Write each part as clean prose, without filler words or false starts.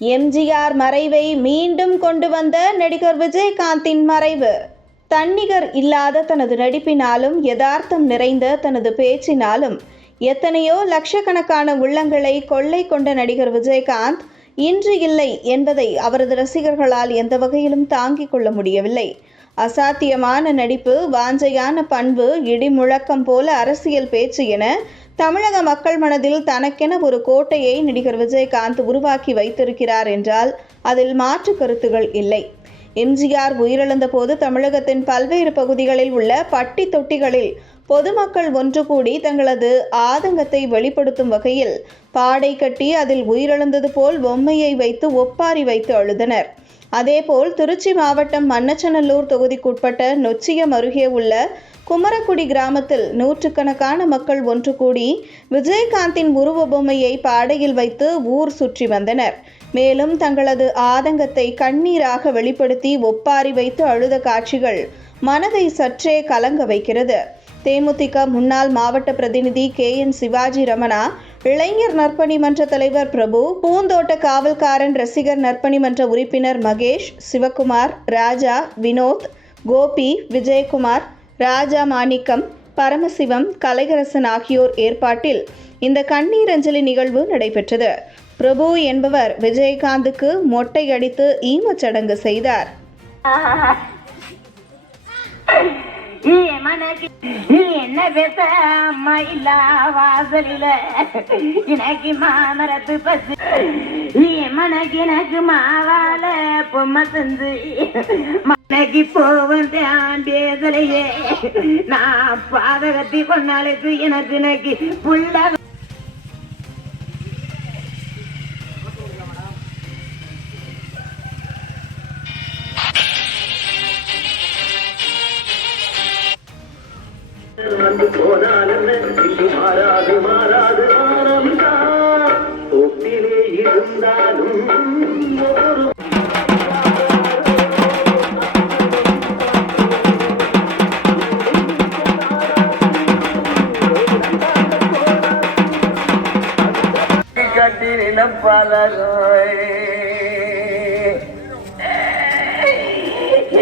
எம்ஜிஆர் மறைவை மீண்டும் கொண்டு வந்த நடிகர் விஜயகாந்தின் மறைவு. தன்னிகர் இல்லாத தனது நடிப்பினாலும் யதார்த்தம் நிறைந்த தனது பேச்சினாலும் எத்தனையோ லட்சக்கணக்கான உள்ளங்களை கொள்ளை கொண்ட நடிகர் விஜயகாந்த் இன்று இல்லை என்பதை அவரது ரசிகர்களால் எந்த வகையிலும் தாங்கிக் கொள்ள முடியவில்லை. அசாத்தியமான நடிப்பு, வாஞ்சையான பண்பு, இடிமுழக்கம் போல அரசியல் பேச்சு என தமிழக மக்கள் மனதில் தனக்கென ஒரு கோட்டையை நடிகர் விஜயகாந்த் உருவாக்கி வைத்திருக்கிறார் என்றால் அதில் மாற்று கருத்துகள் இல்லை. எம்ஜிஆர் உயிரிழந்த போது தமிழகத்தின் பல்வேறு பகுதிகளில் உள்ள பட்டி தொட்டிகளில் பொதுமக்கள் ஒன்று கூடி தங்களது ஆதங்கத்தை வெளிப்படுத்தும் வகையில் பாடை கட்டி அதில் உயிரிழந்தது போல் பொம்மையை வைத்து ஒப்பாரி வைத்து அழுதனர். அதேபோல் திருச்சி மாவட்டம் மண்ணச்சநல்லூர் தொகுதிக்குட்பட்ட நொச்சியம் அருகே உள்ள குமரக்குடி கிராமத்தில் நூற்றுக்கணக்கான மக்கள் ஒன்று கூடி விஜயகாந்தின் உருவ பொம்மையை பாடையில் வைத்து ஊர் சுற்றி வந்தனர். மேலும் தங்களது ஆதங்கத்தை கண்ணீராக வெளிப்படுத்தி ஒப்பாரி வைத்து அழுத காட்சிகள் மனதை சற்றே கலங்க வைக்கிறது. தேமுதிக முன்னாள் மாவட்ட பிரதிநிதி KN சிவாஜி ரமணா, இளைஞர் நற்பணி மன்ற தலைவர் பிரபு, பூந்தோட்ட காவல்காரன் ரசிகர் நற்பணி மன்ற உறுப்பினர் மகேஷ், சிவகுமார், ராஜா, வினோத், கோபி, விஜயகுமார், ராஜா மாணிக்கம், பரமசிவம், கலைகரசன் ஆகியோர் ஏற்பாட்டில் இந்த கண்ணீர் அஞ்சலி நிகழ்வு நடைபெற்றது. பிரபு என்பவர் விஜயகாந்துக்கு மொட்டை அடித்து ஈமச்சடங்கு செய்தார். என்ன பேச அம்மா இல்ல வாசலில எனக்கு மாமரத்து பசு மனக்கு எனக்கு மாவால பொம்மை தந்து மனைக்கு போவன் பேசலையே நான் பாதகத்தி கொண்டாளுக்கு எனக்கு புள்ள மாறாது மாறாது ஆரம்பித்தார் தொட்டிலே இருந்தாலும் கட்டினம் பலரோய்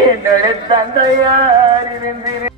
என்னோட தந்தையார் இருந்திரு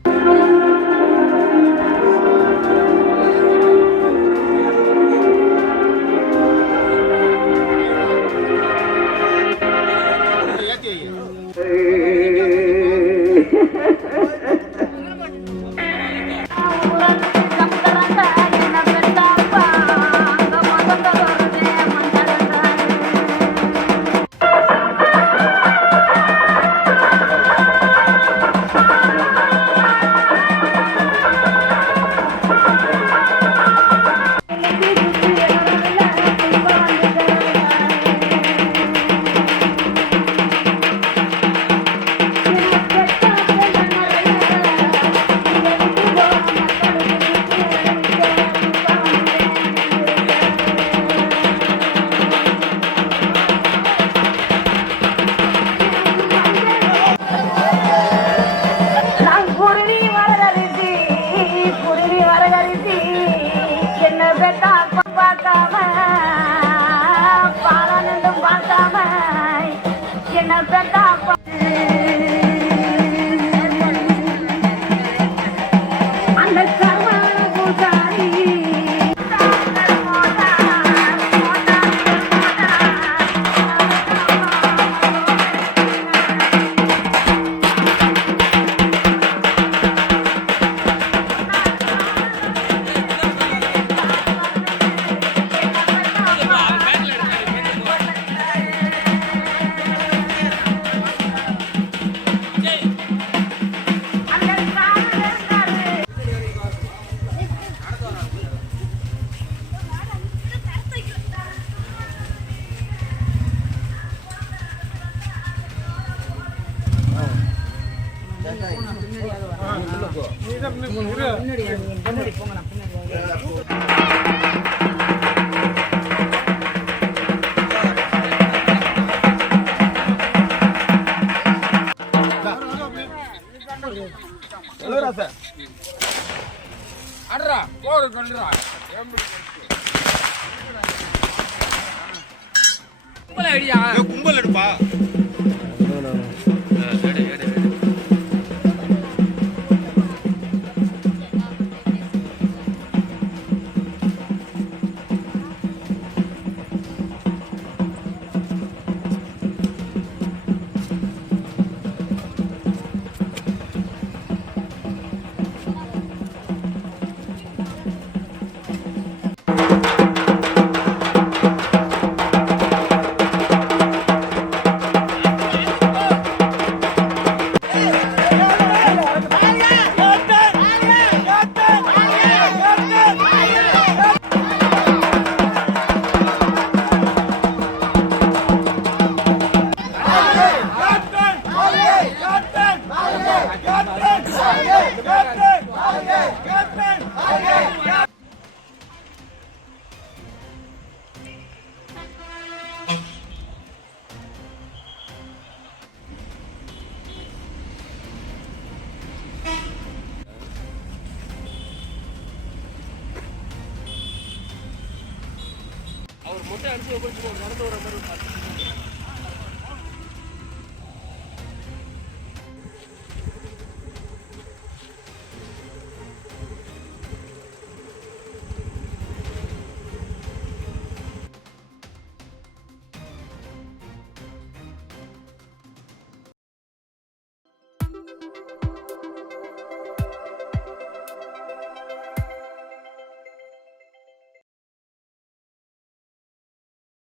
கும்பல் எடுப்பா அவர் மொட்டை அனுப்பி நடந்து வர மாதிரி